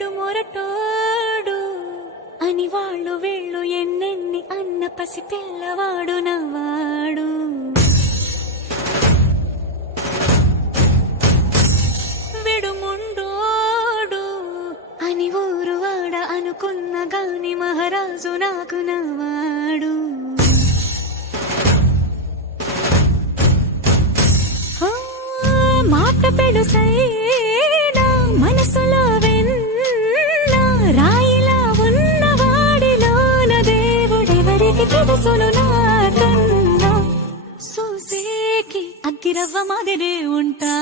వీడు మొరటోడు అని వాళ్ళు వీళ్ళు ఎన్నెన్ని అన్న పసి పిల్లవాడు నవ్వాడు. వీడు ముండోడు అని ఊరు వాడ అనుకున్న గాని మహారాజు నాకు నవ్వాడు. మాట పెడుసైనా మనసులో వెన్న రాయిలా ఉన్నవాడిలోన దేవుడెవరికి తెలుసును నాకన్నా. సూసేకి అగ్గిరవ్వ మాదిరే ఉంటా